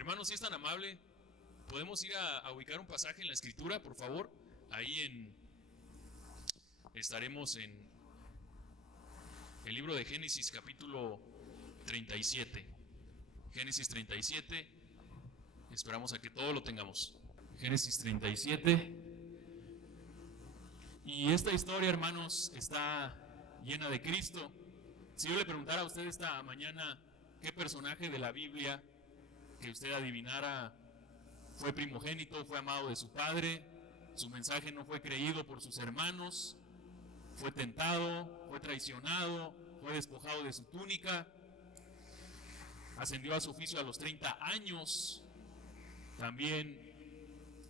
hermano, si es tan amable, podemos ir a ubicar un pasaje en la Escritura, por favor. Estaremos en el libro de Génesis, capítulo 37. Génesis 37. Esperamos a que todo lo tengamos. Génesis 37. Y esta historia, hermanos, está llena de Cristo. Si yo le preguntara a usted esta mañana qué personaje de la Biblia que usted adivinara fue primogénito, fue amado de su padre, su mensaje no fue creído por sus hermanos, fue tentado, fue traicionado, fue despojado de su túnica, ascendió a su oficio a los 30 años, también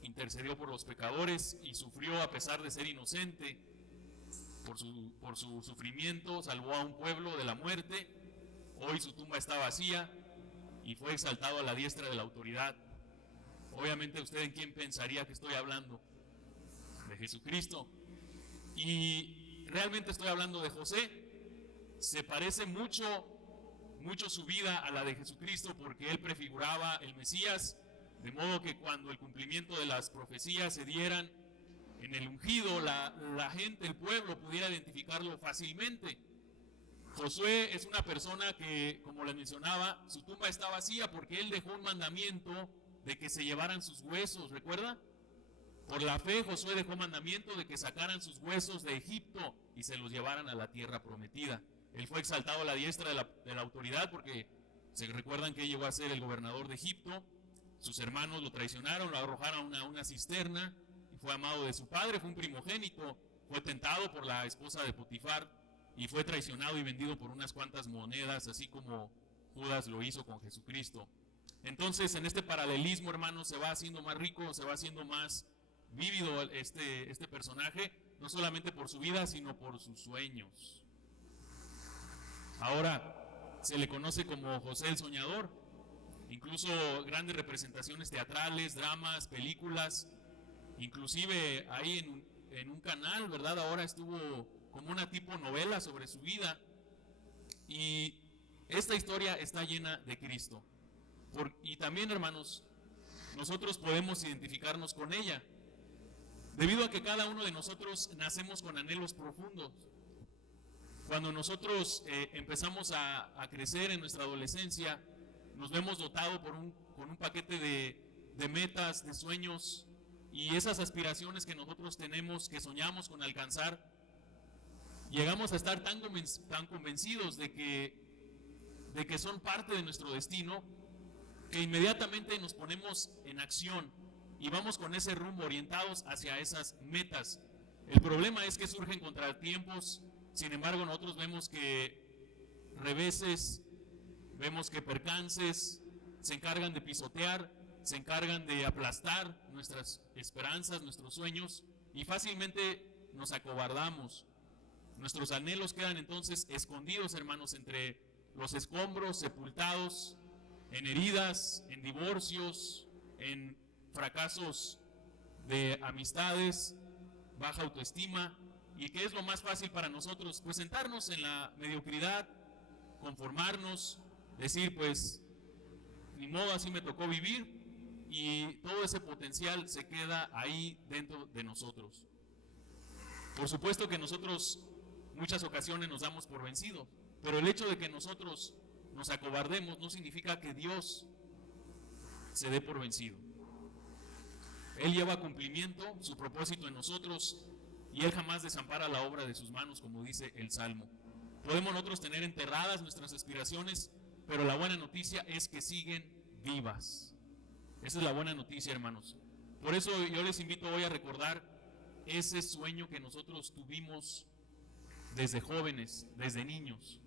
intercedió por los pecadores y sufrió a pesar de ser inocente. Por su sufrimiento salvó a un pueblo de la muerte. Hoy su tumba está vacía y fue exaltado a la diestra de la autoridad. Obviamente, ¿usted en quién pensaría que estoy hablando? De Jesucristo. Y realmente estoy hablando de José. Se parece mucho su vida a la de Jesucristo, porque él prefiguraba el Mesías, de modo que cuando el cumplimiento de las profecías se dieran en el ungido, la gente, el pueblo, pudiera identificarlo fácilmente. Josué es una persona que, como les mencionaba, su tumba está vacía porque él dejó un mandamiento de que se llevaran sus huesos, ¿recuerda? Por la fe, Josué dejó mandamiento de que sacaran sus huesos de Egipto y se los llevaran a la tierra prometida. Él fue exaltado a la diestra de la autoridad porque se recuerdan que él llegó a ser el gobernador de Egipto. Sus hermanos lo traicionaron, lo arrojaron a una cisterna y fue amado de su padre, fue un primogénito, fue tentado por la esposa de Potifar y fue traicionado y vendido por unas cuantas monedas, así como Judas lo hizo con Jesucristo. Entonces, en este paralelismo, hermanos, se va haciendo más rico, se va haciendo más vívido este personaje, no solamente por su vida, sino por sus sueños. Ahora, se le conoce como José el Soñador. Incluso grandes representaciones teatrales, dramas, películas, inclusive ahí en un canal, ¿verdad? Ahora estuvo como una tipo novela sobre su vida. Y esta historia está llena de Cristo. Y también, hermanos, nosotros podemos identificarnos con ella, debido a que cada uno de nosotros nacemos con anhelos profundos. Cuando nosotros empezamos a crecer en nuestra adolescencia, nos vemos dotados con un paquete de metas, de sueños, y esas aspiraciones que nosotros tenemos, que soñamos con alcanzar, llegamos a estar tan convencidos de que son parte de nuestro destino, que inmediatamente nos ponemos en acción y vamos con ese rumbo orientados hacia esas metas. El problema es que surgen contratiempos. Sin embargo, nosotros vemos que reveses, vemos que percances se encargan de pisotear, se encargan de aplastar nuestras esperanzas, nuestros sueños, y fácilmente nos acobardamos. Nuestros anhelos quedan entonces escondidos, hermanos, entre los escombros, sepultados en heridas, en divorcios, en fracasos de amistades, baja autoestima. ¿Y qué es lo más fácil para nosotros? Pues sentarnos en la mediocridad, conformarnos, decir, pues, ni modo, así me tocó vivir, y todo ese potencial se queda ahí dentro de nosotros. Por supuesto que nosotros muchas ocasiones nos damos por vencidos, pero el hecho de que nosotros nos acobardemos no significa que Dios se dé por vencido. Él lleva a cumplimiento su propósito en nosotros y Él jamás desampara la obra de sus manos, como dice el Salmo. Podemos nosotros tener enterradas nuestras aspiraciones, pero la buena noticia es que siguen vivas. Esa es la buena noticia, hermanos. Por eso yo les invito hoy a recordar ese sueño que nosotros tuvimos desde jóvenes, desde niños.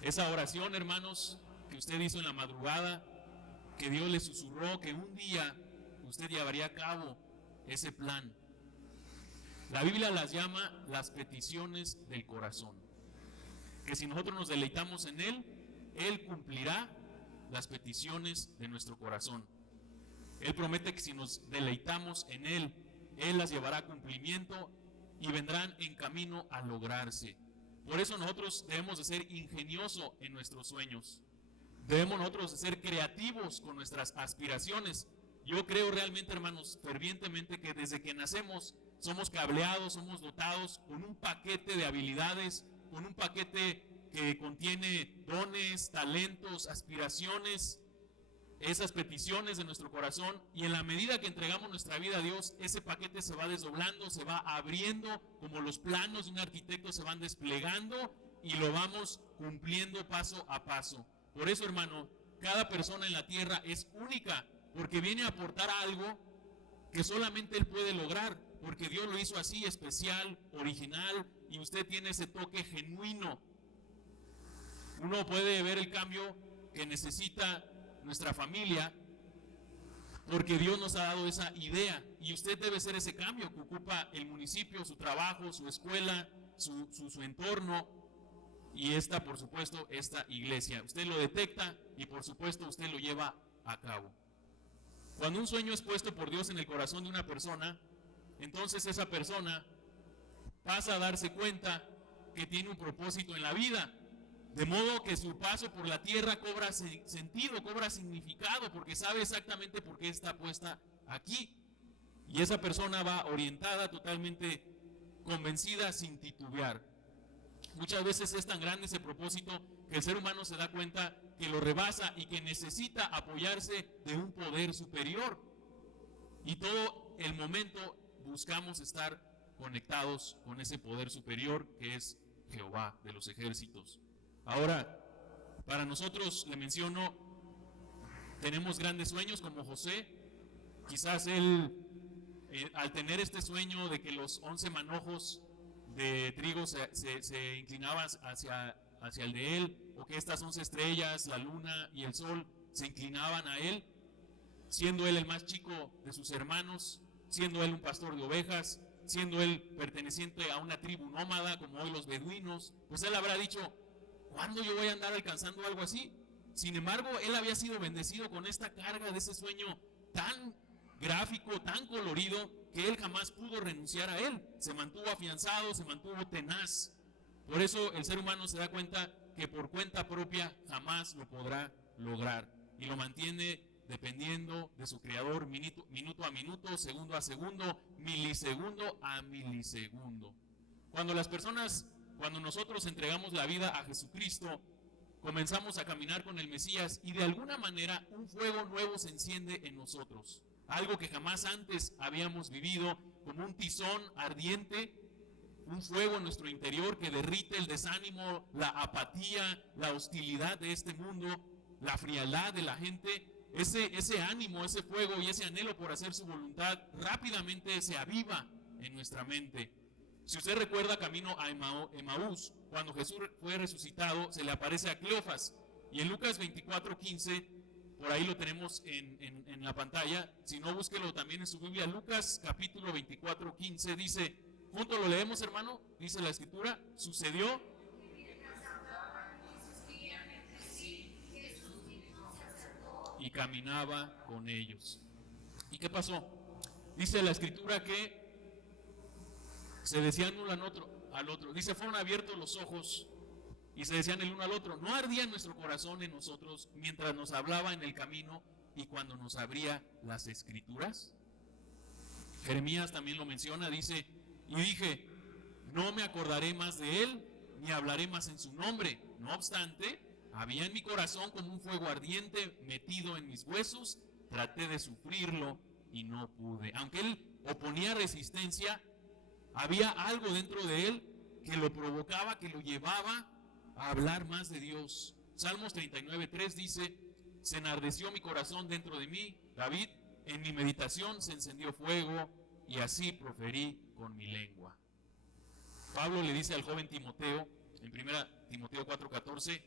Esa oración, hermanos, que usted hizo en la madrugada, que Dios le susurró que un día usted llevaría a cabo ese plan. La Biblia las llama las peticiones del corazón. Que si nosotros nos deleitamos en Él, Él cumplirá las peticiones de nuestro corazón. Él promete que si nos deleitamos en Él, Él las llevará a cumplimiento y vendrán en camino a lograrse. Por eso nosotros debemos de ser ingeniosos en nuestros sueños. Debemos nosotros ser creativos con nuestras aspiraciones. Yo creo realmente, hermanos, fervientemente que desde que nacemos somos cableados, somos dotados con un paquete de habilidades, con un paquete que contiene dones, talentos, aspiraciones, esas peticiones de nuestro corazón, y en la medida que entregamos nuestra vida a Dios, ese paquete se va desdoblando, se va abriendo, como los planos de un arquitecto se van desplegando y lo vamos cumpliendo paso a paso. Por eso, hermano, cada persona en la tierra es única, porque viene a aportar algo que solamente Él puede lograr, porque Dios lo hizo así, especial, original, y usted tiene ese toque genuino. Uno puede ver el cambio que necesita nuestra familia, porque Dios nos ha dado esa idea, y usted debe ser ese cambio que ocupa el municipio, su trabajo, su escuela, su entorno, y por supuesto, esta iglesia. Usted lo detecta y por supuesto usted lo lleva a cabo. Cuando un sueño es puesto por Dios en el corazón de una persona, entonces esa persona pasa a darse cuenta que tiene un propósito en la vida, de modo que su paso por la tierra cobra sentido, cobra significado, porque sabe exactamente por qué está puesta aquí. Y esa persona va orientada, totalmente convencida, sin titubear. Muchas veces es tan grande ese propósito que el ser humano se da cuenta que lo rebasa y que necesita apoyarse de un poder superior. Y todo el momento buscamos estar conectados con ese poder superior que es Jehová de los ejércitos. Ahora, para nosotros, le menciono, tenemos grandes sueños como José. Quizás él, al tener este sueño de que los 11 manojos de trigo se inclinaban hacia el de él, o que estas 11 estrellas, la luna y el sol, se inclinaban a él, siendo él el más chico de sus hermanos, siendo él un pastor de ovejas, siendo él perteneciente a una tribu nómada como hoy los beduinos, pues él habrá dicho: ¿cuándo yo voy a andar alcanzando algo así? Sin embargo, él había sido bendecido con esta carga de ese sueño tan gráfico, tan colorido, que él jamás pudo renunciar a él. Se mantuvo afianzado, se mantuvo tenaz. Por eso el ser humano se da cuenta que por cuenta propia jamás lo podrá lograr, y lo mantiene dependiendo de su creador minuto a minuto, segundo a segundo, milisegundo a milisegundo. Cuando nosotros entregamos la vida a Jesucristo, comenzamos a caminar con el Mesías, y de alguna manera un fuego nuevo se enciende en nosotros. Algo que jamás antes habíamos vivido, como un tizón ardiente, un fuego en nuestro interior que derrite el desánimo, la apatía, la hostilidad de este mundo, la frialdad de la gente. Ese ánimo, ese fuego y ese anhelo por hacer su voluntad rápidamente se aviva en nuestra mente. Si usted recuerda camino a Emaús, cuando Jesús fue resucitado, se le aparece a Cleofas, y en Lucas 24:15, por ahí lo tenemos en la pantalla, si no, búsquelo también en su Biblia. Lucas capítulo 24:15 dice, junto lo leemos, hermano, dice la escritura: sucedió y caminaba con ellos. ¿Y qué pasó? Dice la escritura que se decían uno al otro. Dice, fueron abiertos los ojos y se decían el uno al otro: ¿no ardía nuestro corazón en nosotros mientras nos hablaba en el camino y cuando nos abría las escrituras? Jeremías también lo menciona, dice, y dije, no me acordaré más de él, ni hablaré más en su nombre. No obstante, había en mi corazón como un fuego ardiente metido en mis huesos. Traté de sufrirlo y no pude. Aunque él oponía resistencia, había algo dentro de él que lo provocaba, que lo llevaba a hablar más de Dios. Salmos 39:3 dice, se enardeció mi corazón dentro de mí, David, en mi meditación se encendió fuego y así proferí con mi lengua. Pablo le dice al joven Timoteo, en 1 Timoteo 4:14,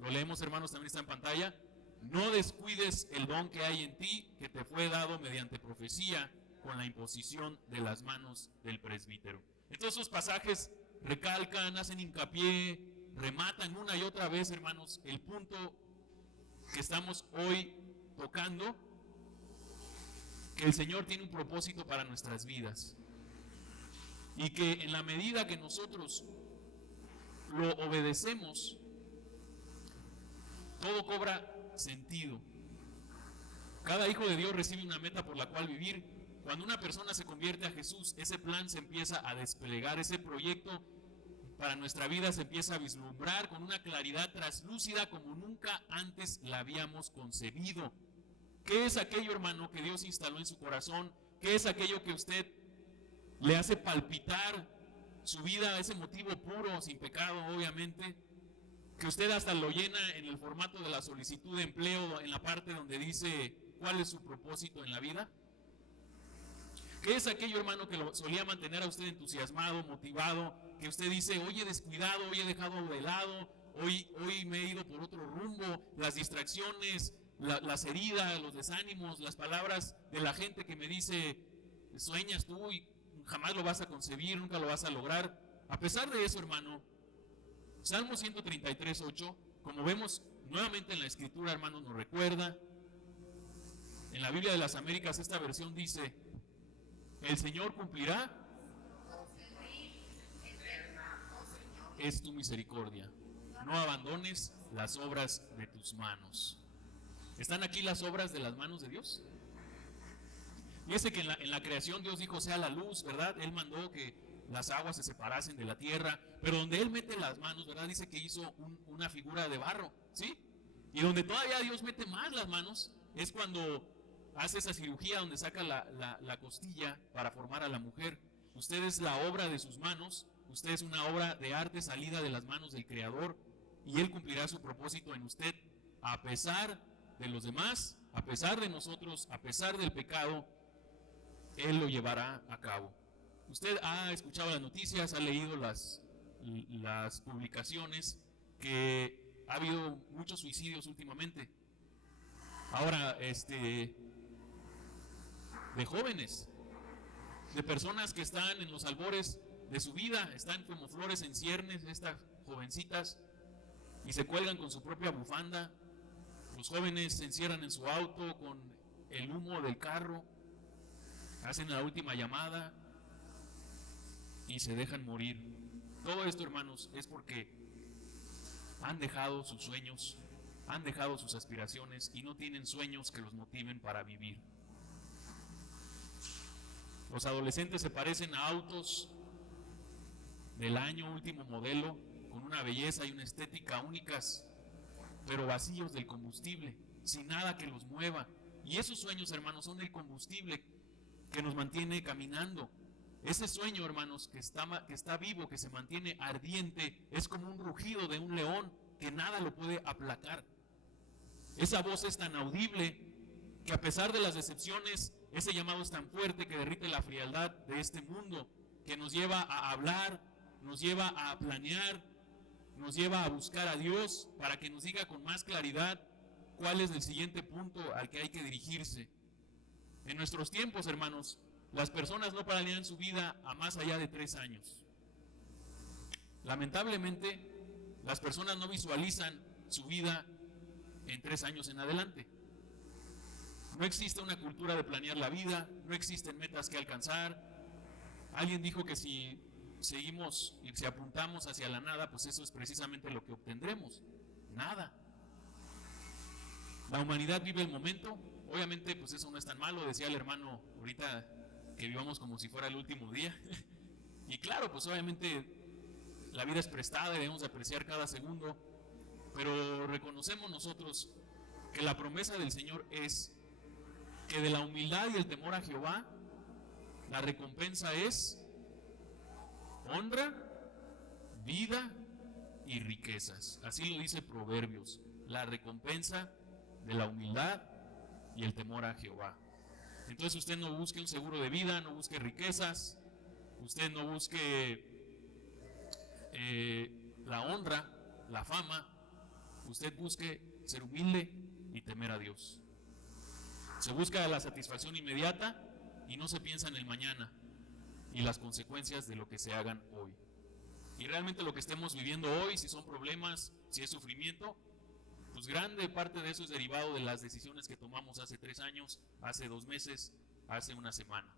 lo leemos, hermanos, también está en pantalla: no descuides el don que hay en ti, que te fue dado mediante profecía, con la imposición de las manos del presbítero. Entonces esos pasajes recalcan, hacen hincapié, rematan una y otra vez, hermanos, el punto que estamos hoy tocando, que el Señor tiene un propósito para nuestras vidas, y que en la medida que nosotros lo obedecemos, todo cobra sentido. Cada hijo de Dios recibe una meta por la cual vivir. Cuando una persona se convierte a Jesús, ese plan se empieza a desplegar, ese proyecto para nuestra vida se empieza a vislumbrar con una claridad traslúcida como nunca antes la habíamos concebido. ¿Qué es aquello, hermano, que Dios instaló en su corazón? ¿Qué es aquello que usted le hace palpitar su vida, ese motivo puro, sin pecado, obviamente? Que usted hasta lo llena en el formato de la solicitud de empleo, en la parte donde dice cuál es su propósito en la vida. ¿Qué es aquello, hermano, que lo solía mantener a usted entusiasmado, motivado, que usted dice, hoy he descuidado, hoy he dejado de lado, hoy me he ido por otro rumbo, las distracciones, las heridas, los desánimos, las palabras de la gente que me dice, sueñas tú y jamás lo vas a concebir, nunca lo vas a lograr? A pesar de eso, hermano, Salmo 133:8, como vemos nuevamente en la Escritura, hermano, nos recuerda. En la Biblia de las Américas esta versión dice, el Señor cumplirá, es tu misericordia, no abandones las obras de tus manos. ¿Están aquí las obras de las manos de Dios? Fíjese que en la creación Dios dijo sea la luz, ¿verdad? Él mandó que las aguas se separasen de la tierra, pero donde Él mete las manos, ¿verdad? Dice que hizo una figura de barro, ¿sí? Y donde todavía Dios mete más las manos es cuando hace esa cirugía donde saca la costilla para formar a la mujer. Usted es la obra de sus manos, usted es una obra de arte salida de las manos del Creador, y Él cumplirá su propósito en usted, a pesar de los demás, a pesar de nosotros, a pesar del pecado. Él lo llevará a cabo. Usted ha escuchado las noticias, ha leído las publicaciones, que ha habido muchos suicidios últimamente. Ahora, de jóvenes, de personas que están en los albores de su vida, están como flores en ciernes, estas jovencitas, y se cuelgan con su propia bufanda. Los jóvenes se encierran en su auto con el humo del carro, hacen la última llamada y se dejan morir. Todo esto, hermanos, es porque han dejado sus sueños, han dejado sus aspiraciones y no tienen sueños que los motiven para vivir. Los adolescentes se parecen a autos del año último modelo, con una belleza y una estética únicas, pero vacíos del combustible, sin nada que los mueva. Y esos sueños, hermanos, son el combustible que nos mantiene caminando. Ese sueño, hermanos, que está vivo, que se mantiene ardiente, es como un rugido de un león que nada lo puede aplacar. Esa voz es tan audible que a pesar de las decepciones, ese llamado es tan fuerte que derrite la frialdad de este mundo, que nos lleva a hablar, nos lleva a planear, nos lleva a buscar a Dios para que nos diga con más claridad cuál es el siguiente punto al que hay que dirigirse. En nuestros tiempos, hermanos, las personas no planean su vida a más allá de 3 años. Lamentablemente, las personas no visualizan su vida en 3 años en adelante. No existe una cultura de planear la vida, no existen metas que alcanzar. Alguien dijo que si seguimos y si apuntamos hacia la nada, pues eso es precisamente lo que obtendremos, nada. La humanidad vive el momento, obviamente pues eso no es tan malo, decía el hermano ahorita que vivamos como si fuera el último día. Y claro, pues obviamente la vida es prestada y debemos apreciar cada segundo, pero reconocemos nosotros que la promesa del Señor es que de la humildad y el temor a Jehová, la recompensa es honra, vida y riquezas. Así lo dice Proverbios, la recompensa de la humildad y el temor a Jehová. Entonces usted no busque un seguro de vida, no busque riquezas, usted no busque la honra, la fama, usted busque ser humilde y temer a Dios. Se busca la satisfacción inmediata y no se piensa en el mañana y las consecuencias de lo que se hagan hoy. Y realmente lo que estemos viviendo hoy, si son problemas, si es sufrimiento, pues grande parte de eso es derivado de las decisiones que tomamos hace 3 años, hace 2 meses, hace una semana.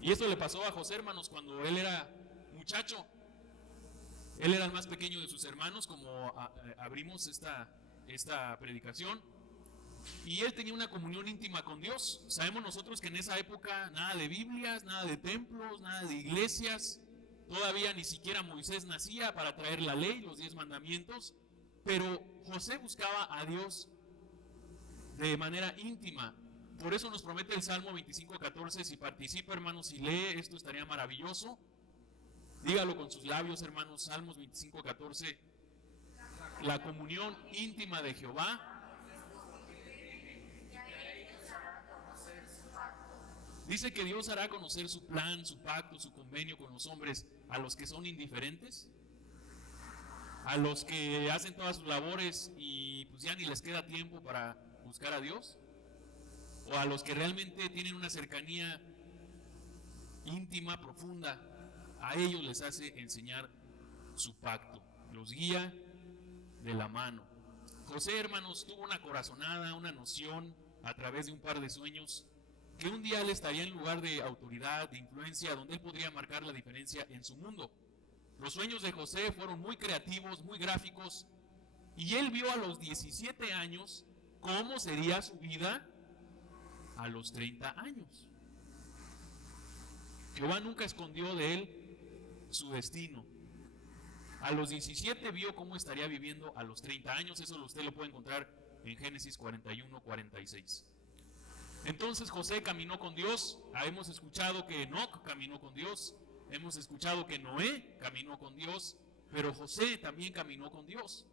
Y esto le pasó a José, hermanos, cuando él era muchacho. Él era el más pequeño de sus hermanos, como abrimos esta predicación. y él tenía una comunión íntima con Dios. Sabemos nosotros que en esa época nada de Biblias, nada de templos, nada de iglesias, todavía ni siquiera Moisés nacía para traer la ley, los 10 mandamientos, pero José buscaba a Dios de manera íntima. Por eso nos promete el Salmo 25:14, si participa, hermanos, y lee, esto estaría maravilloso. Dígalo con sus labios, hermanos. Salmos 25:14, la comunión íntima de Jehová. Dice que Dios hará conocer su plan, su pacto, su convenio con los hombres, a los que son indiferentes, a los que hacen todas sus labores y pues ya ni les queda tiempo para buscar a Dios, o a los que realmente tienen una cercanía íntima, profunda. A ellos les hace enseñar su pacto, los guía de la mano. José, hermanos, tuvo una corazonada, una noción a través de un par de sueños, que un día él estaría en lugar de autoridad, de influencia, donde él podría marcar la diferencia en su mundo. Los sueños de José fueron muy creativos, muy gráficos, y él vio a los 17 años cómo sería su vida a los 30 años. Jehová nunca escondió de él su destino. A los 17 vio cómo estaría viviendo a los 30 años. Eso usted lo puede encontrar en Génesis 41:46. Entonces José caminó con Dios. Hemos escuchado que Enoc caminó con Dios, hemos escuchado que Noé caminó con Dios, pero José también caminó con Dios.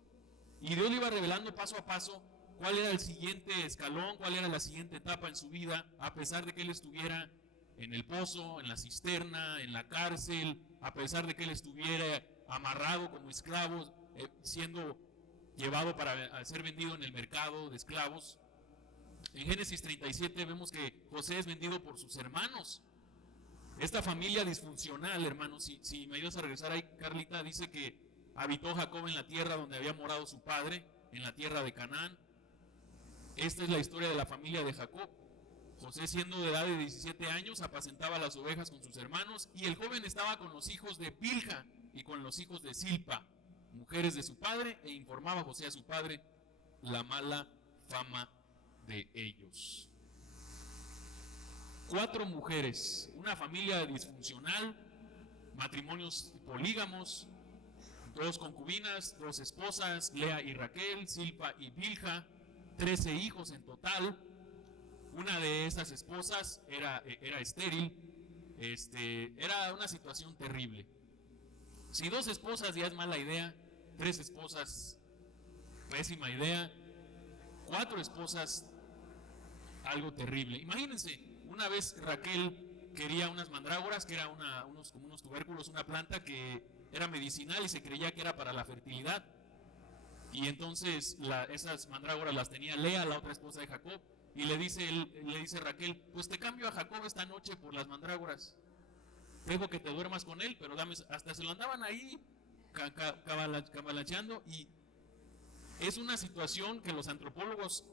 Y Dios le iba revelando paso a paso cuál era el siguiente escalón, cuál era la siguiente etapa en su vida, a pesar de que él estuviera en el pozo, en la cisterna, en la cárcel, a pesar de que él estuviera amarrado como esclavo, siendo llevado para ser vendido en el mercado de esclavos. En Génesis 37 vemos que José es vendido por sus hermanos. Esta familia disfuncional, hermanos, si me ayudas a regresar ahí, Carlita, dice que habitó Jacob en la tierra donde había morado su padre, en la tierra de Canaán. Esta es la historia de la familia de Jacob. José, siendo de edad de 17 años, apacentaba las ovejas con sus hermanos, y el joven estaba con los hijos de Bilha y con los hijos de Silpa, mujeres de su padre, e informaba José a su padre la mala fama de ellos. 4 mujeres, una familia disfuncional, matrimonios polígamos, 2 concubinas, 2 esposas, Lea y Raquel, Silpa y Bilha, 13 hijos en total. Una de estas esposas era estéril. Era una situación terrible. Si 2 esposas ya es mala idea, 3 esposas, pésima idea, 4 esposas, algo terrible. Imagínense, una vez Raquel quería unas mandrágoras, que era como unos tubérculos, una planta que era medicinal y se creía que era para la fertilidad. Y entonces esas mandrágoras las tenía Lea, la otra esposa de Jacob, y le dice Raquel, pues te cambio a Jacob esta noche por las mandrágoras. Dejo que te duermas con él, pero hasta se lo andaban ahí cabalacheando. Y es una situación que los antropólogos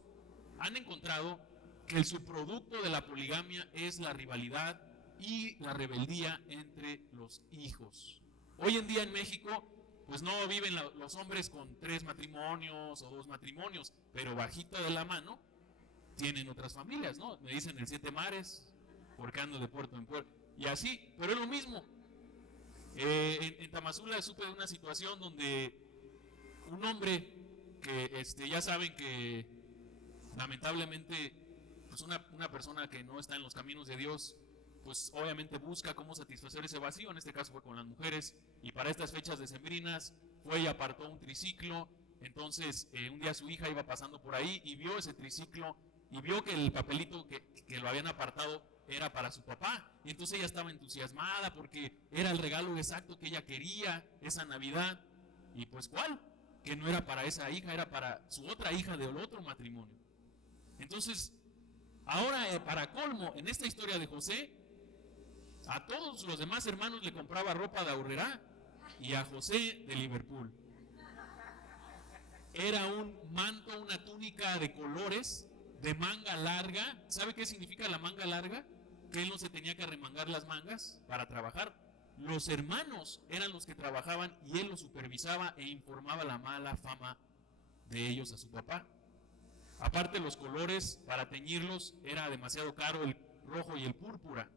han encontrado que el subproducto de la poligamia es la rivalidad y la rebeldía entre los hijos. Hoy en día en México, pues no viven los hombres con 3 matrimonios o 2 matrimonios, pero bajito de la mano tienen otras familias, ¿no? Me dicen el 7 mares, porque ando de puerto en puerto, y así, pero es lo mismo. En Tamazula supe de una situación donde un hombre que ya saben que lamentablemente pues una persona que no está en los caminos de Dios, pues obviamente busca cómo satisfacer ese vacío. En este caso fue con las mujeres, y para estas fechas decembrinas fue y apartó un triciclo. Entonces un día su hija iba pasando por ahí y vio ese triciclo y vio que el papelito que lo habían apartado era para su papá, y entonces ella estaba entusiasmada porque era el regalo exacto que ella quería esa Navidad. Y pues ¿cuál? Que no era para esa hija, era para su otra hija del otro matrimonio. Entonces ahora, para colmo, en esta historia de José, a todos los demás hermanos le compraba ropa de Aurrerá y a José de Liverpool. Era un manto, una túnica de colores, de manga larga. ¿Sabe qué significa la manga larga? Que él no se tenía que arremangar las mangas para trabajar. Los hermanos eran los que trabajaban y él los supervisaba e informaba la mala fama de ellos a su papá. Aparte, los colores para teñirlos era demasiado caro, el rojo y el púrpura.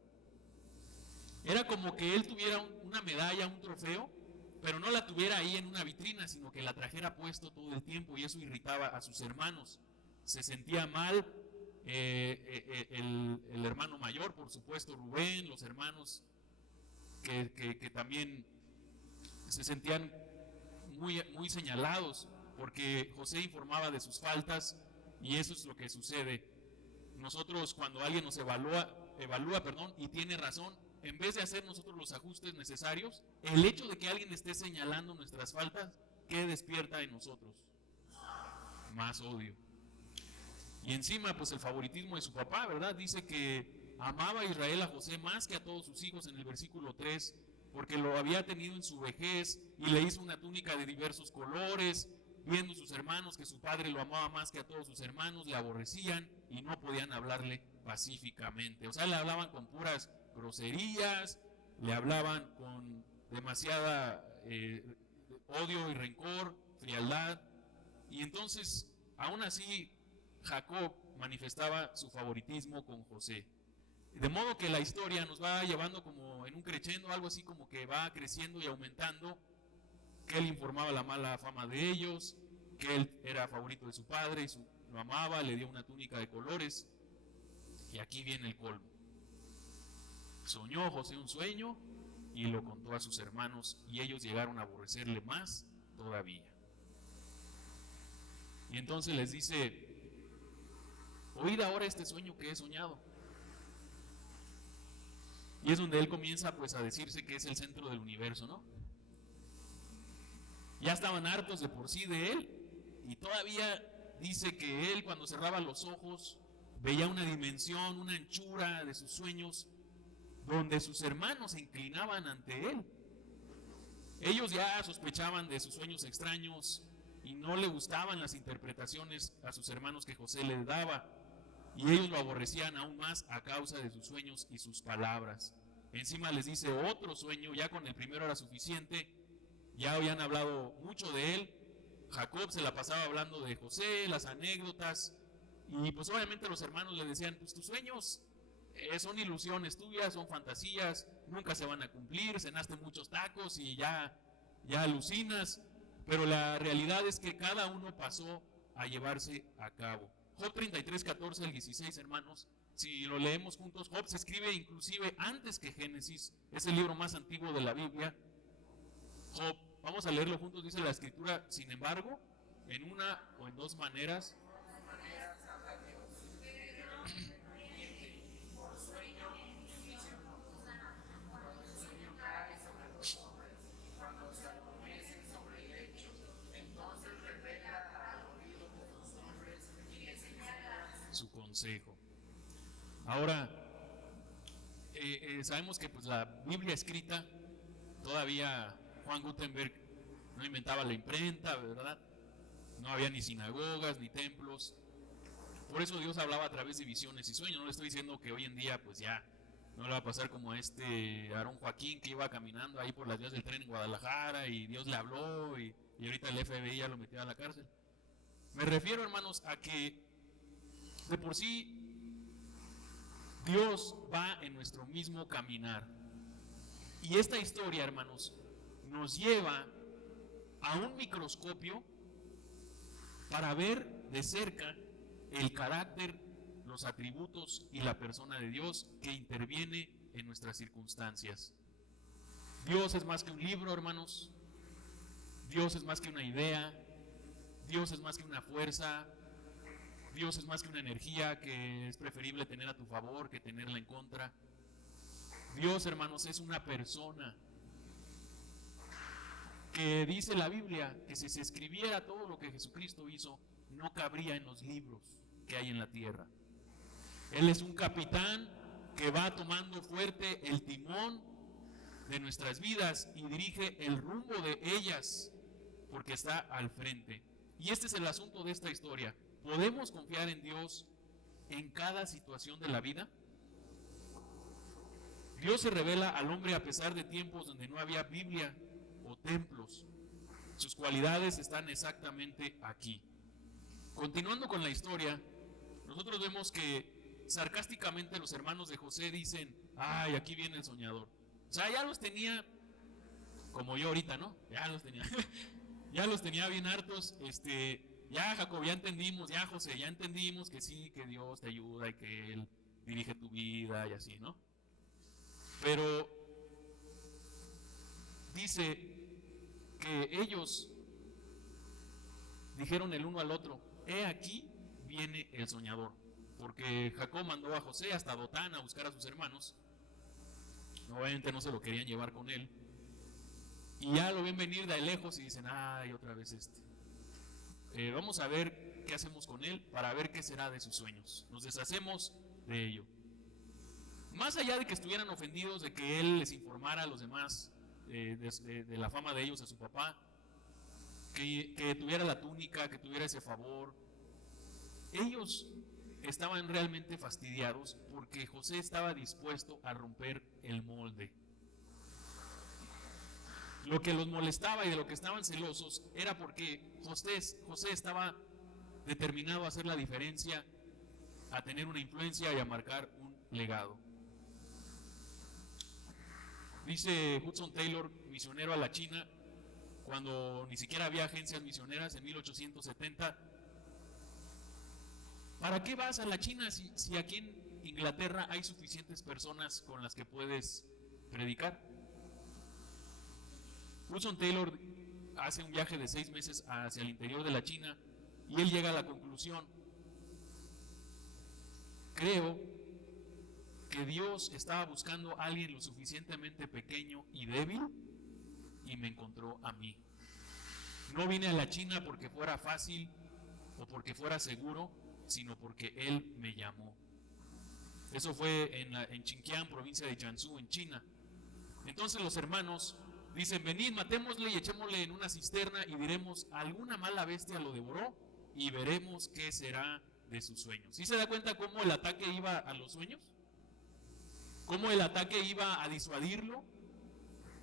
Era como que él tuviera una medalla, un trofeo, pero no la tuviera ahí en una vitrina, sino que la trajera puesto todo el tiempo, y eso irritaba a sus hermanos. Se sentía mal el hermano mayor, por supuesto, Rubén, los hermanos que también se sentían muy señalados, porque José informaba de sus faltas, y eso es lo que sucede. Nosotros, cuando alguien nos evalúa, y tiene razón, en vez de hacer nosotros los ajustes necesarios, el hecho de que alguien esté señalando nuestras faltas, ¿qué despierta en nosotros? Más odio. Y encima, pues el favoritismo de su papá, ¿verdad? Dice que amaba a Israel a José más que a todos sus hijos en el versículo 3, porque lo había tenido en su vejez y le hizo una túnica de diversos colores. Viendo sus hermanos que su padre lo amaba más que a todos sus hermanos, le aborrecían y no podían hablarle pacíficamente. O sea, le hablaban con puras groserías, le hablaban con demasiada odio y rencor, frialdad. Y entonces, aún así, Jacob manifestaba su favoritismo con José. De modo que la historia nos va llevando como en un crescendo, algo así como que va creciendo y aumentando, que él informaba la mala fama de ellos, que él era favorito de su padre y lo amaba, le dio una túnica de colores. Y aquí viene el colmo. Soñó José un sueño y lo contó a sus hermanos, y ellos llegaron a aborrecerle más todavía. Y entonces les dice: oíd ahora este sueño que he soñado. Y es donde él comienza pues a decirse que es el centro del universo, ¿no? Ya estaban hartos de por sí de él, y todavía dice que él, cuando cerraba los ojos, veía una dimensión, una anchura de sus sueños, donde sus hermanos se inclinaban ante él. Ellos ya sospechaban de sus sueños extraños y no le gustaban las interpretaciones a sus hermanos que José les daba, y ellos lo aborrecían aún más a causa de sus sueños y sus palabras. Encima les dice otro sueño, ya con el primero era suficiente. Ya habían hablado mucho de él. Jacob se la pasaba hablando de José, las anécdotas, y pues obviamente los hermanos le decían: pues tus sueños son ilusiones tuyas, son fantasías, nunca se van a cumplir, cenaste muchos tacos y ya alucinas. Pero la realidad es que cada uno pasó a llevarse a cabo. Job 33, 14 al 16, hermanos, si lo leemos juntos, Job se escribe inclusive antes que Génesis, es el libro más antiguo de la Biblia. Job, vamos a leerlo juntos, dice la escritura: sin embargo, en una o en dos maneras su consejo. Ahora, sabemos que pues la Biblia escrita, todavía Juan Gutenberg no inventaba la imprenta, ¿verdad? No había ni sinagogas ni templos. Por eso Dios hablaba a través de visiones y sueños. No le estoy diciendo que hoy en día pues ya no le va a pasar como a este Aarón Joaquín, que iba caminando ahí por las vías del tren en Guadalajara y Dios le habló y ahorita el FBI ya lo metió a la cárcel. Me refiero, hermanos, a que de por sí Dios va en nuestro mismo caminar. Y esta historia, hermanos, nos lleva a un microscopio para ver de cerca el carácter, los atributos y la persona de Dios que interviene en nuestras circunstancias. Dios es más que un libro, hermanos. Dios es más que una idea. Dios es más que una fuerza. Dios es más que una energía que es preferible tener a tu favor que tenerla en contra. Dios, hermanos, es una persona que dice la Biblia que si se escribiera todo lo que Jesucristo hizo, no cabría en los libros que hay en la tierra. Él es un capitán que va tomando fuerte el timón de nuestras vidas y dirige el rumbo de ellas, porque está al frente. Y este es el asunto de esta historia. ¿Podemos confiar en Dios en cada situación de la vida? Dios se revela al hombre a pesar de tiempos donde no había Biblia o templos. Sus cualidades están exactamente aquí. Continuando con la historia, nosotros vemos que sarcásticamente los hermanos de José dicen: ay, aquí viene el soñador. O sea, ya los tenía, como yo ahorita, ¿no? Ya los tenía, ya los tenía bien hartos. Ya Jacob, ya entendimos, ya José, ya entendimos que sí, que Dios te ayuda y que Él dirige tu vida y así, ¿no? Pero dice que ellos dijeron el uno al otro: he aquí viene el soñador. Porque Jacob mandó a José hasta Dotán a buscar a sus hermanos. Obviamente no se lo querían llevar con él. Y ya lo ven venir de lejos y dicen: ay, otra vez vamos a ver qué hacemos con él, para ver qué será de sus sueños. Nos deshacemos de ello. Más allá de que estuvieran ofendidos de que él les informara a los demás de la fama de ellos a su papá, que tuviera la túnica, que tuviera ese favor, ellos estaban realmente fastidiados porque José estaba dispuesto a romper el molde. Lo que los molestaba y de lo que estaban celosos era porque José estaba determinado a hacer la diferencia, a tener una influencia y a marcar un legado. Dice Hudson Taylor, misionero a la China, cuando ni siquiera había agencias misioneras en 1870: ¿para qué vas a la China si aquí en Inglaterra hay suficientes personas con las que puedes predicar? Hudson Taylor hace un viaje de 6 meses hacia el interior de la China y él llega a la conclusión: creo que Dios estaba buscando a alguien lo suficientemente pequeño y débil y me encontró a mí. No vine a la China porque fuera fácil o porque fuera seguro, sino porque Él me llamó. Eso fue en Xinjiang, provincia de Jiangsu, en China. Entonces los hermanos dicen: venid, matémosle y echémosle en una cisterna y diremos: alguna mala bestia lo devoró, y veremos qué será de sus sueños. ¿Sí se da cuenta cómo el ataque iba a los sueños? ¿Cómo el ataque iba a disuadirlo?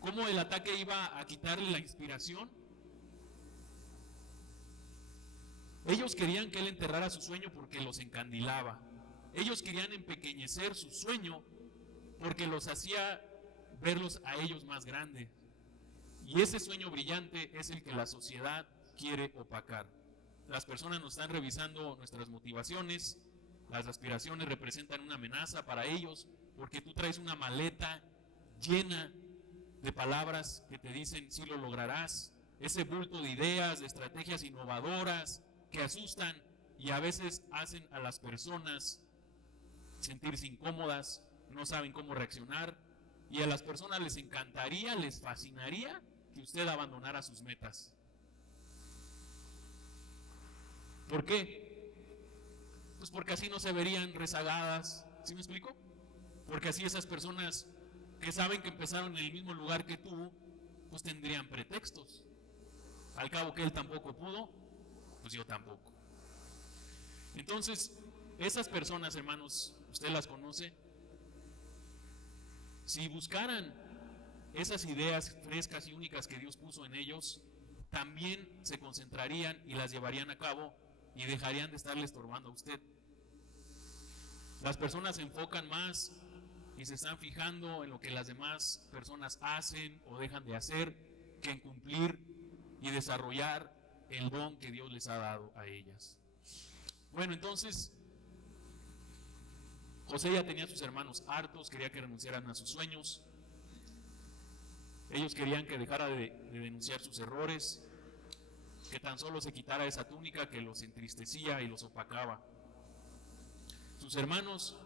¿Cómo el ataque iba a quitarle la inspiración? Ellos querían que él enterrara su sueño porque los encandilaba. Ellos querían empequeñecer su sueño porque los hacía verlos a ellos más grandes. Y ese sueño brillante es el que la sociedad quiere opacar. Las personas nos están revisando nuestras motivaciones. Las aspiraciones representan una amenaza para ellos porque tú traes una maleta llena de palabras que te dicen: sí lo lograrás. Ese bulto de ideas, de estrategias innovadoras que asustan y a veces hacen a las personas sentirse incómodas, no saben cómo reaccionar, y a las personas les encantaría, les fascinaría que usted abandonara sus metas. ¿Por qué? Pues porque así no se verían rezagadas. ¿Sí me explico? Porque así esas personas que saben que empezaron en el mismo lugar que tú, pues tendrían pretextos. Al cabo que él tampoco pudo, pues yo tampoco. Entonces, esas personas, hermanos, usted las conoce. Si buscaran esas ideas frescas y únicas que Dios puso en ellos, también se concentrarían y las llevarían a cabo y dejarían de estarle estorbando a usted. Las personas se enfocan más y se están fijando en lo que las demás personas hacen o dejan de hacer que en cumplir y desarrollar el don que Dios les ha dado a ellas. Bueno, entonces José ya tenía a sus hermanos hartos, quería que renunciaran a sus sueños. Ellos querían que dejara de denunciar sus errores, que tan solo se quitara esa túnica que los entristecía y los opacaba. Sus hermanos,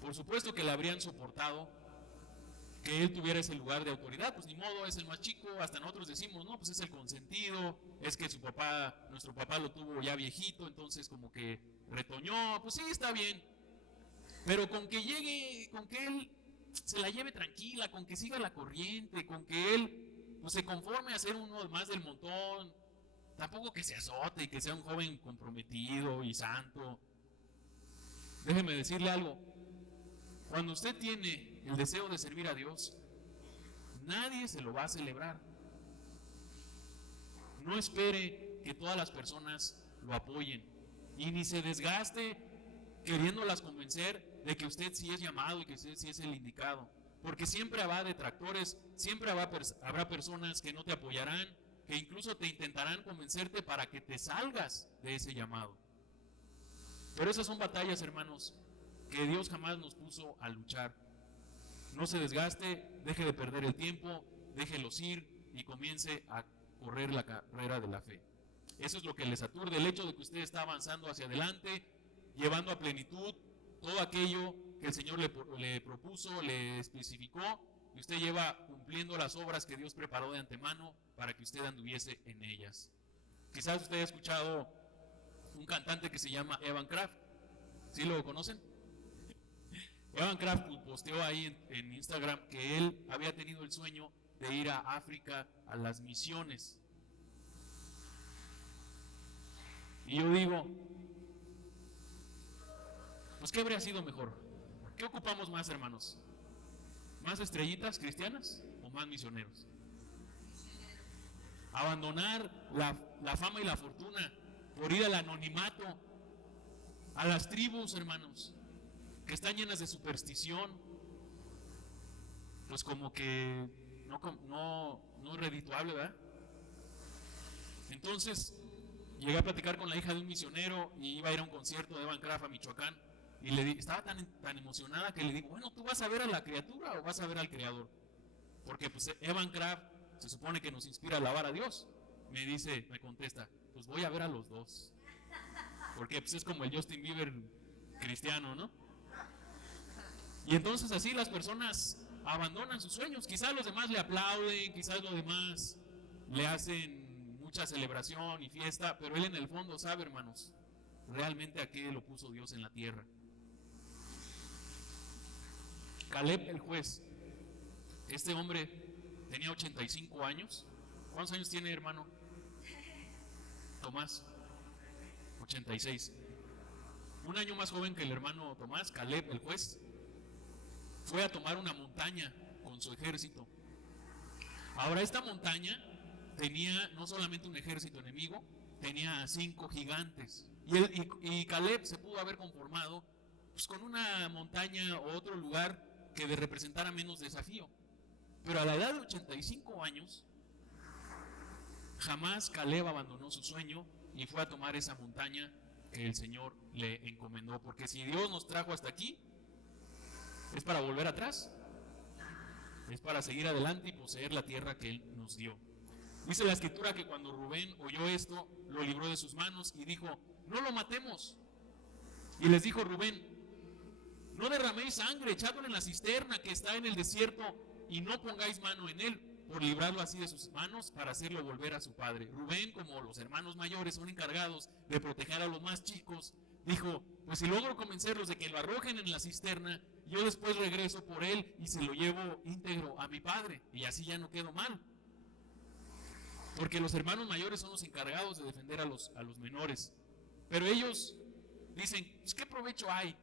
por supuesto que le habrían soportado que él tuviera ese lugar de autoridad, pues ni modo, es el más chico. Hasta nosotros decimos: no, pues es el consentido, es que nuestro papá lo tuvo ya viejito, entonces como que retoñó, pues sí, está bien. Pero con que llegue, con que él se la lleve tranquila, con que siga la corriente, con que él pues se conforme a ser uno más del montón, tampoco que se azote y que sea un joven comprometido y santo. Déjeme decirle algo: cuando usted tiene el deseo de servir a Dios, nadie se lo va a celebrar. No espere que todas las personas lo apoyen y ni se desgaste queriéndolas convencer de que usted sí es llamado y que usted sí es el indicado, porque siempre habrá detractores, siempre habrá personas que no te apoyarán, que incluso te intentarán convencerte para que te salgas de ese llamado. Pero esas son batallas, hermanos, que Dios jamás nos puso a luchar. No se desgaste, deje de perder el tiempo, déjelos ir y comience a correr la carrera de la fe. Eso es lo que les aturde, el hecho de que usted está avanzando hacia adelante, llevando a plenitud todo aquello que el Señor le propuso, le especificó, y usted lleva cumpliendo las obras que Dios preparó de antemano para que usted anduviese en ellas. Quizás usted haya escuchado un cantante que se llama Evan Kraft. ¿Sí lo conocen? Evan Kraft posteó ahí en Instagram que él había tenido el sueño de ir a África a las misiones. Y yo digo, pues ¿qué habría sido mejor? ¿Qué ocupamos más, hermanos? ¿Más estrellitas cristianas o más misioneros? Abandonar la fama y la fortuna por ir al anonimato, a las tribus, hermanos, que están llenas de superstición, pues como que no es redituable, ¿verdad? Entonces llegué a platicar con la hija de un misionero y iba a ir a un concierto de Evan Kraft a Michoacán, y estaba tan emocionada que le digo, bueno, ¿tú vas a ver a la criatura o vas a ver al Creador? Porque pues Evan Kraft se supone que nos inspira a alabar a Dios. Me contesta, pues voy a ver a los dos, porque pues es como el Justin Bieber cristiano, ¿no? Y entonces así las personas abandonan sus sueños. Quizás los demás le aplauden, quizás los demás le hacen mucha celebración y fiesta, pero él en el fondo sabe, hermanos, realmente a qué lo puso Dios en la tierra. Caleb el juez, este hombre tenía 85 años. ¿Cuántos años tiene, hermano Tomás? 86. Un año más joven que el hermano Tomás. Caleb el juez fue a tomar una montaña con su ejército. Ahora esta montaña tenía no solamente un ejército enemigo, tenía 5 gigantes. Y Caleb se pudo haber conformado pues, con una montaña o otro lugar que le representara menos desafío. Pero a la edad de 85 años, jamás Caleb abandonó su sueño y fue a tomar esa montaña que el Señor le encomendó. Porque si Dios nos trajo hasta aquí, ¿es para volver atrás? Es para seguir adelante y poseer la tierra que Él nos dio. Dice la Escritura que cuando Rubén oyó esto, lo libró de sus manos y dijo, no lo matemos. Y les dijo Rubén, no derraméis sangre, echadlo en la cisterna que está en el desierto y no pongáis mano en él, por librarlo así de sus manos para hacerlo volver a su padre. Rubén, como los hermanos mayores son encargados de proteger a los más chicos, dijo, pues si logro convencerlos de que lo arrojen en la cisterna, yo después regreso por él y se lo llevo íntegro a mi padre, y así ya no quedo mal. Porque los hermanos mayores son los encargados de defender a los menores. Pero ellos dicen, pues ¿qué provecho hay?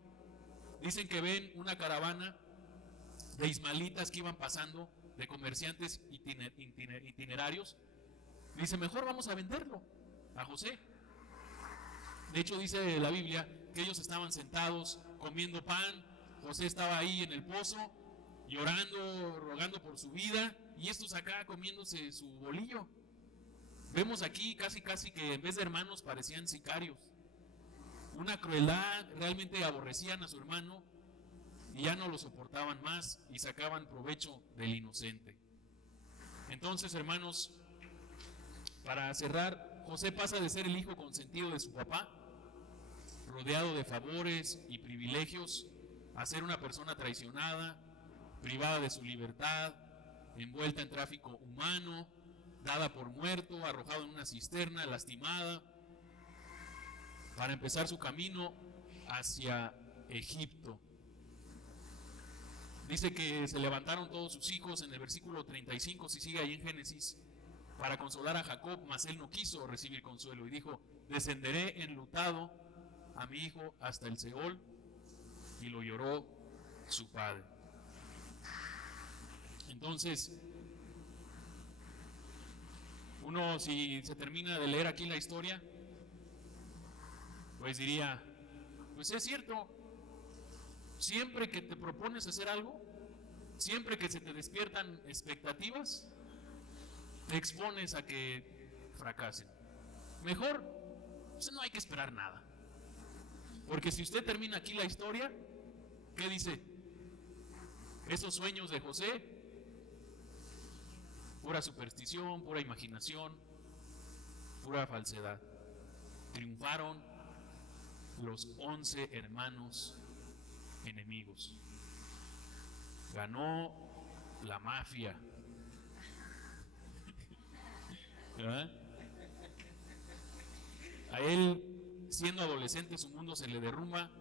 Dicen que ven una caravana de ismaelitas que iban pasando, de comerciantes itinerarios. Dice, mejor vamos a venderlo a José. De hecho dice la Biblia que ellos estaban sentados comiendo pan, José estaba ahí en el pozo, llorando, rogando por su vida, y estos acá comiéndose su bolillo. Vemos aquí casi que en vez de hermanos parecían sicarios. Una crueldad, realmente aborrecían a su hermano y ya no lo soportaban más y sacaban provecho del inocente. Entonces, hermanos, para cerrar, José pasa de ser el hijo consentido de su papá, rodeado de favores y privilegios, a ser una persona traicionada, privada de su libertad, envuelta en tráfico humano, dada por muerto, arrojado en una cisterna, lastimada, para empezar su camino hacia Egipto. Dice que se levantaron todos sus hijos en el versículo 35, si sigue ahí en Génesis, para consolar a Jacob, mas él no quiso recibir consuelo y dijo, descenderé enlutado a mi hijo hasta el Seol, y lo lloró su padre. Entonces, uno, si se termina de leer aquí la historia, Pues diría, pues es cierto, siempre que te propones hacer algo, siempre que se te despiertan expectativas, te expones a que fracasen. Mejor, pues no hay que esperar nada. Porque si usted termina aquí la historia, ¿qué dice? Esos sueños de José, pura superstición, pura imaginación, pura falsedad. Triunfaron los 11 hermanos enemigos. Ganó la mafia. ¿Verdad? A él, siendo adolescente, su mundo se le derrumba,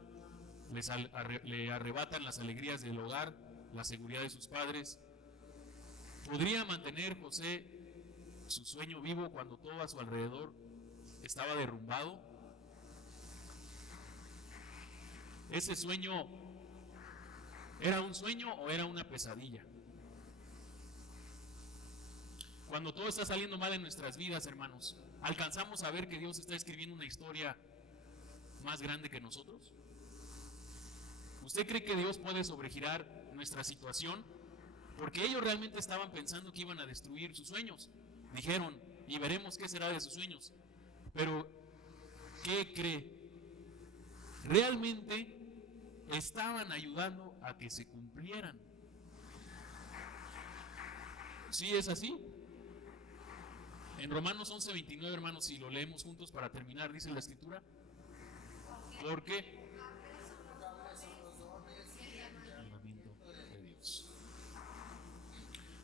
le arrebatan las alegrías del hogar, la seguridad de sus padres. ¿Podría mantener José su sueño vivo cuando todo a su alrededor estaba derrumbado? ¿Ese sueño era un sueño o era una pesadilla? Cuando todo está saliendo mal en nuestras vidas, hermanos, ¿alcanzamos a ver que Dios está escribiendo una historia más grande que nosotros? ¿Usted cree que Dios puede sobregirar nuestra situación? Porque ellos realmente estaban pensando que iban a destruir sus sueños. Dijeron, y veremos qué será de sus sueños. Pero, ¿qué cree? Realmente estaban ayudando a que se cumplieran. ¿Sí es así? En Romanos 11:29, hermanos, si lo leemos juntos para terminar, dice la Escritura, porque de Dios.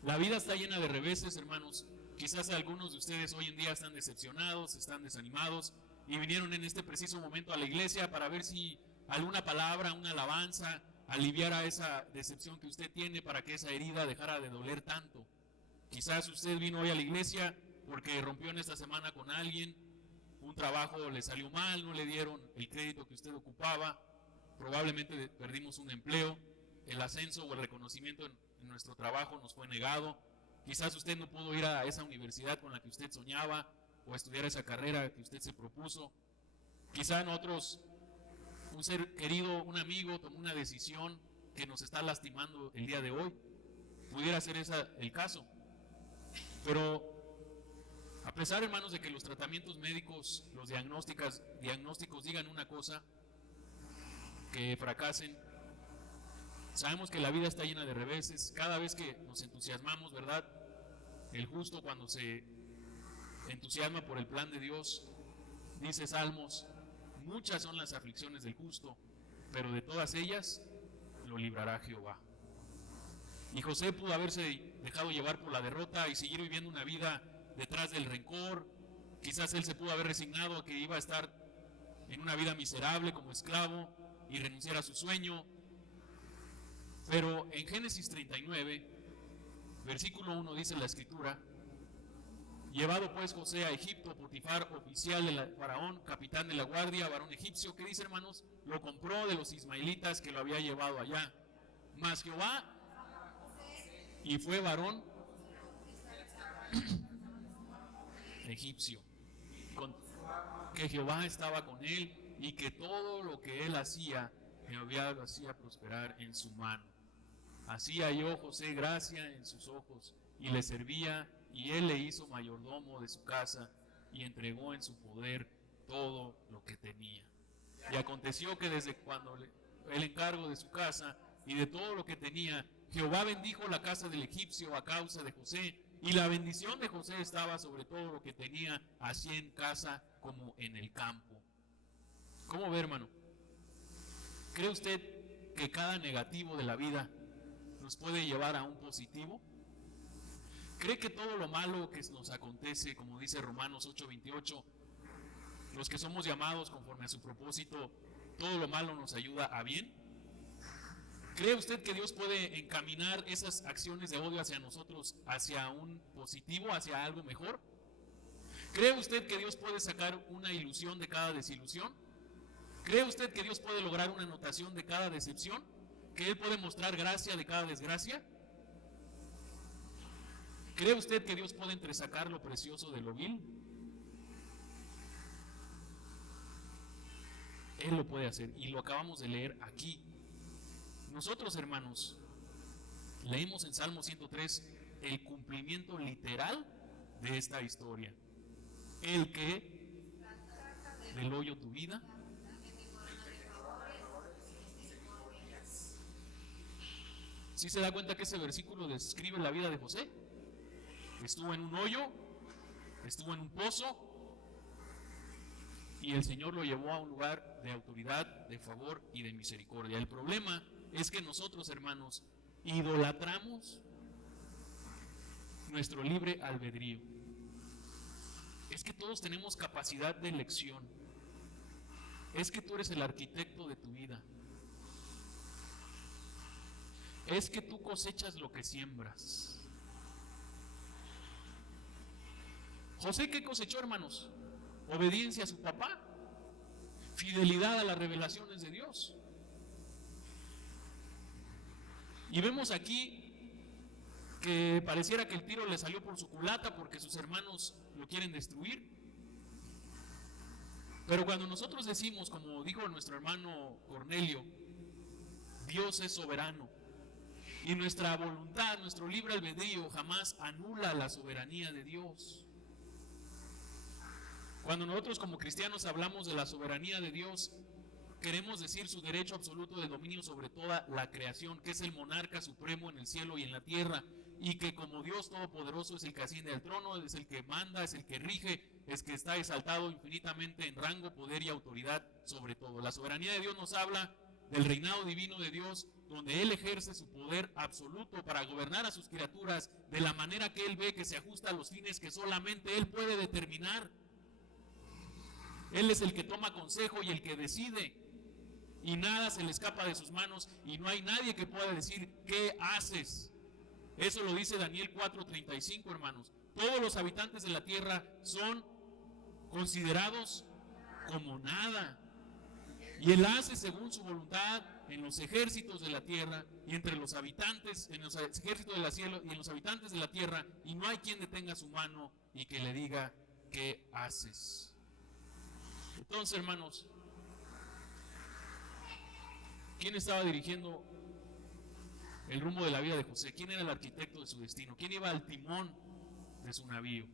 La vida está llena de reveses, hermanos. Quizás algunos de ustedes hoy en día están decepcionados, están desanimados y vinieron en este preciso momento a la iglesia para ver si alguna palabra, una alabanza, aliviara esa decepción que usted tiene, para que esa herida dejara de doler tanto. Quizás usted vino hoy a la iglesia porque rompió en esta semana con alguien, un trabajo le salió mal, no le dieron el crédito que usted ocupaba, probablemente perdimos un empleo, el ascenso o el reconocimiento en nuestro trabajo nos fue negado. Quizás usted no pudo ir a esa universidad con la que usted soñaba o estudiar esa carrera que usted se propuso. Quizás nosotros, un ser querido, un amigo, tomó una decisión que nos está lastimando el día de hoy. Pudiera ser ese el caso. Pero a pesar, hermanos, de que los tratamientos médicos, los diagnósticos digan una cosa, que fracasen, sabemos que la vida está llena de reveses. Cada vez que nos entusiasmamos, ¿verdad? El justo, cuando se entusiasma por el plan de Dios, dice Salmos, muchas son las aflicciones del justo, pero de todas ellas lo librará Jehová. Y José pudo haberse dejado llevar por la derrota y seguir viviendo una vida detrás del rencor. Quizás él se pudo haber resignado a que iba a estar en una vida miserable como esclavo y renunciar a su sueño. Pero en Génesis 39, versículo 1 dice la Escritura: llevado pues José a Egipto, Potifar, oficial del faraón, capitán de la guardia, varón egipcio, ¿qué dice, hermanos? Lo compró de los ismaelitas que lo había llevado allá. Mas Jehová, y fue varón egipcio, que Jehová estaba con él y que todo lo que él hacía, Jehová lo hacía prosperar en su mano. Así halló José gracia en sus ojos y le servía, y él le hizo mayordomo de su casa y entregó en su poder todo lo que tenía. Y aconteció que desde cuando el encargo de su casa y de todo lo que tenía, Jehová bendijo la casa del egipcio a causa de José, y la bendición de José estaba sobre todo lo que tenía, así en casa como en el campo. ¿Cómo ve, hermano? ¿Cree usted que cada negativo de la vida nos puede llevar a un positivo? ¿Cree que todo lo malo que nos acontece, como dice Romanos 8:28, los que somos llamados conforme a su propósito, todo lo malo nos ayuda a bien? ¿Cree usted que Dios puede encaminar esas acciones de odio hacia nosotros, hacia un positivo, hacia algo mejor? ¿Cree usted que Dios puede sacar una ilusión de cada desilusión? ¿Cree usted que Dios puede lograr una anotación de cada decepción? ¿Que Él puede mostrar gracia de cada desgracia? ¿Cree usted que Dios puede entresacar lo precioso de lo vil? Él lo puede hacer y lo acabamos de leer aquí. Nosotros, hermanos, leímos en Salmo 103 el cumplimiento literal de esta historia. El que del hoyo tu vida. ¿Sí se da cuenta que ese versículo describe la vida de José? Estuvo en un hoyo, estuvo en un pozo, y el Señor lo llevó a un lugar de autoridad, de favor y de misericordia. El problema es que nosotros, hermanos, idolatramos nuestro libre albedrío. Es que todos tenemos capacidad de elección. Es que tú eres el arquitecto de tu vida. Es que tú cosechas lo que siembras. José, ¿qué cosechó, hermanos? Obediencia a su papá, fidelidad a las revelaciones de Dios. Y vemos aquí que pareciera que el tiro le salió por su culata porque sus hermanos lo quieren destruir. Pero cuando nosotros decimos, como dijo nuestro hermano Cornelio, Dios es soberano, y nuestra voluntad, nuestro libre albedrío jamás anula la soberanía de Dios. Cuando nosotros como cristianos hablamos de la soberanía de Dios, queremos decir su derecho absoluto de dominio sobre toda la creación, que es el monarca supremo en el cielo y en la tierra, y que como Dios todopoderoso es el que asciende al trono, es el que manda, es el que rige, es que está exaltado infinitamente en rango, poder y autoridad sobre todo. La soberanía de Dios nos habla del reinado divino de Dios, donde Él ejerce su poder absoluto para gobernar a sus criaturas de la manera que Él ve que se ajusta a los fines que solamente Él puede determinar. Él es el que toma consejo y el que decide, y nada se le escapa de sus manos, y no hay nadie que pueda decir, ¿qué haces? Eso lo dice Daniel 4:35, hermanos. Todos los habitantes de la tierra son considerados como nada, y Él hace según su voluntad en los ejércitos de la tierra y entre los habitantes, en los ejércitos del cielo y en los habitantes de la tierra, y no hay quien detenga su mano y que le diga, ¿qué haces? Entonces, hermanos, ¿quién estaba dirigiendo el rumbo de la vida de José? ¿Quién era el arquitecto de su destino? ¿Quién iba al timón de su navío?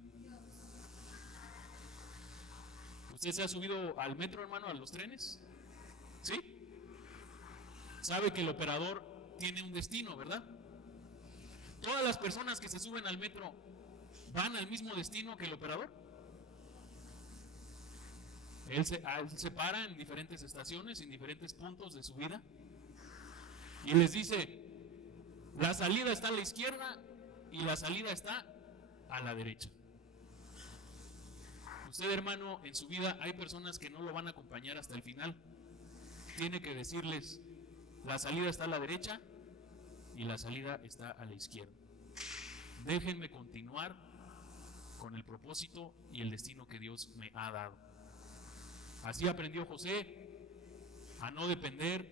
¿Usted se ha subido al metro, hermano, a los trenes? ¿Sí? Sabe que el operador tiene un destino, ¿verdad? Todas las personas que se suben al metro van al mismo destino que el operador. Él se para en diferentes estaciones, en diferentes puntos de su vida, y les dice, la salida está a la izquierda y la salida está a la derecha. Usted, hermano, en su vida hay personas que no lo van a acompañar hasta el final. Tiene que decirles, la salida está a la derecha y la salida está a la izquierda. Déjenme continuar con el propósito y el destino que Dios me ha dado. Así aprendió José a no depender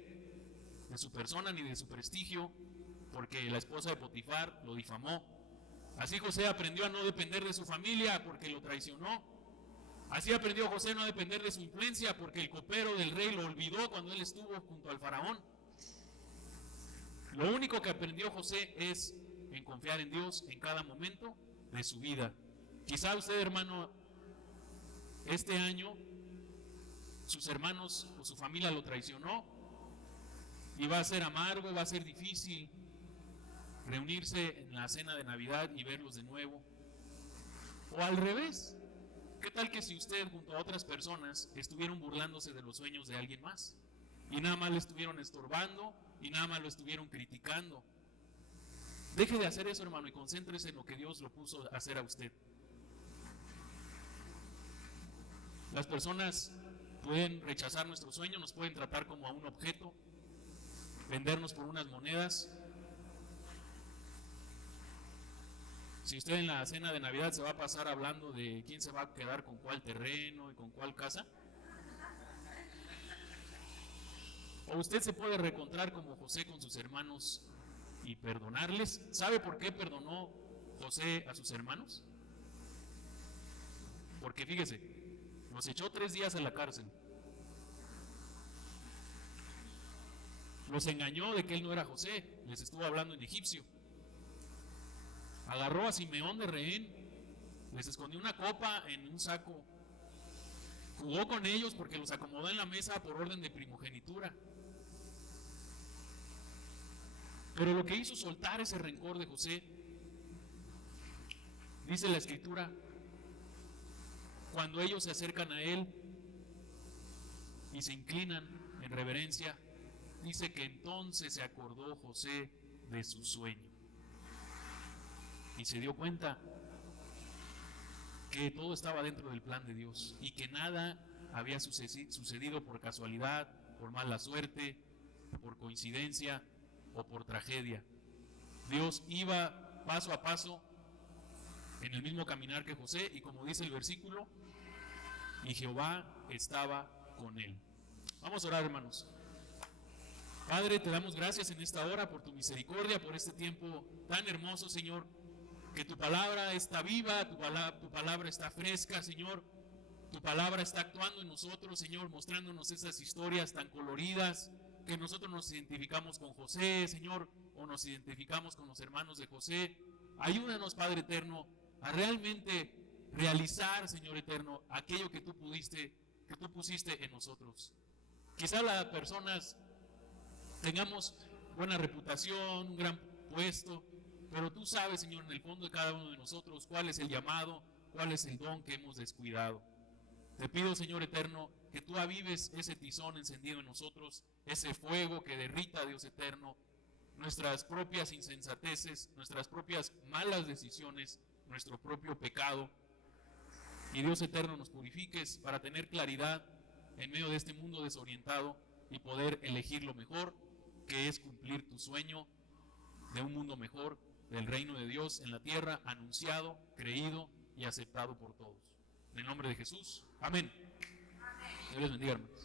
de su persona ni de su prestigio, porque la esposa de Potifar lo difamó. Así José aprendió a no depender de su familia, porque lo traicionó. Así aprendió José a no depender de su influencia, porque el copero del rey lo olvidó cuando él estuvo junto al faraón. Lo único que aprendió José es en confiar en Dios en cada momento de su vida. Quizá usted, hermano, este año sus hermanos o su familia lo traicionó y va a ser amargo, va a ser difícil reunirse en la cena de Navidad y verlos de nuevo. O al revés, ¿qué tal que si usted junto a otras personas estuvieron burlándose de los sueños de alguien más y nada más le estuvieron estorbando y nada más lo estuvieron criticando? Deje de hacer eso, hermano, y concéntrese en lo que Dios lo puso a hacer a usted. Las personas pueden rechazar nuestro sueño, nos pueden tratar como a un objeto, vendernos por unas monedas. Si usted en la cena de Navidad se va a pasar hablando de quién se va a quedar con cuál terreno y con cuál casa, o usted se puede reencontrar como José con sus hermanos y perdonarles. ¿Sabe por qué perdonó José a sus hermanos? Porque fíjese, los echó 3 días a la cárcel. Los engañó de que él no era José, les estuvo hablando en egipcio. Agarró a Simeón de rehén, les escondió una copa en un saco. Jugó con ellos porque los acomodó en la mesa por orden de primogenitura. Pero lo que hizo soltar ese rencor de José, dice la Escritura, cuando ellos se acercan a él y se inclinan en reverencia, dice que entonces se acordó José de su sueño y se dio cuenta que todo estaba dentro del plan de Dios y que nada había sucedido por casualidad, por mala suerte, por coincidencia o por tragedia. Dios iba paso a paso en el mismo caminar que José, y como dice el versículo, y Jehová estaba con él. Vamos a orar, hermanos. Padre, te damos gracias en esta hora por tu misericordia, por este tiempo tan hermoso, Señor, que tu palabra está viva, tu palabra está fresca, Señor. Tu palabra está actuando en nosotros, Señor, mostrándonos esas historias tan coloridas, que nosotros nos identificamos con José, Señor, o nos identificamos con los hermanos de José. Ayúdanos, Padre eterno, a realmente realizar, Señor eterno, aquello que tú pusiste en nosotros. Quizá las personas tengamos buena reputación, un gran puesto, pero tú sabes, Señor, en el fondo de cada uno de nosotros cuál es el llamado, cuál es el don que hemos descuidado. Te pido, Señor eterno, que tú avives ese tizón encendido en nosotros, ese fuego que derrita, Dios eterno, nuestras propias insensateces, nuestras propias malas decisiones, nuestro propio pecado. Y Dios eterno, nos purifiques para tener claridad en medio de este mundo desorientado y poder elegir lo mejor, que es cumplir tu sueño de un mundo mejor, del reino de Dios en la tierra, anunciado, creído y aceptado por todos. En el nombre de Jesús, amén. Dios les bendiga, hermanos.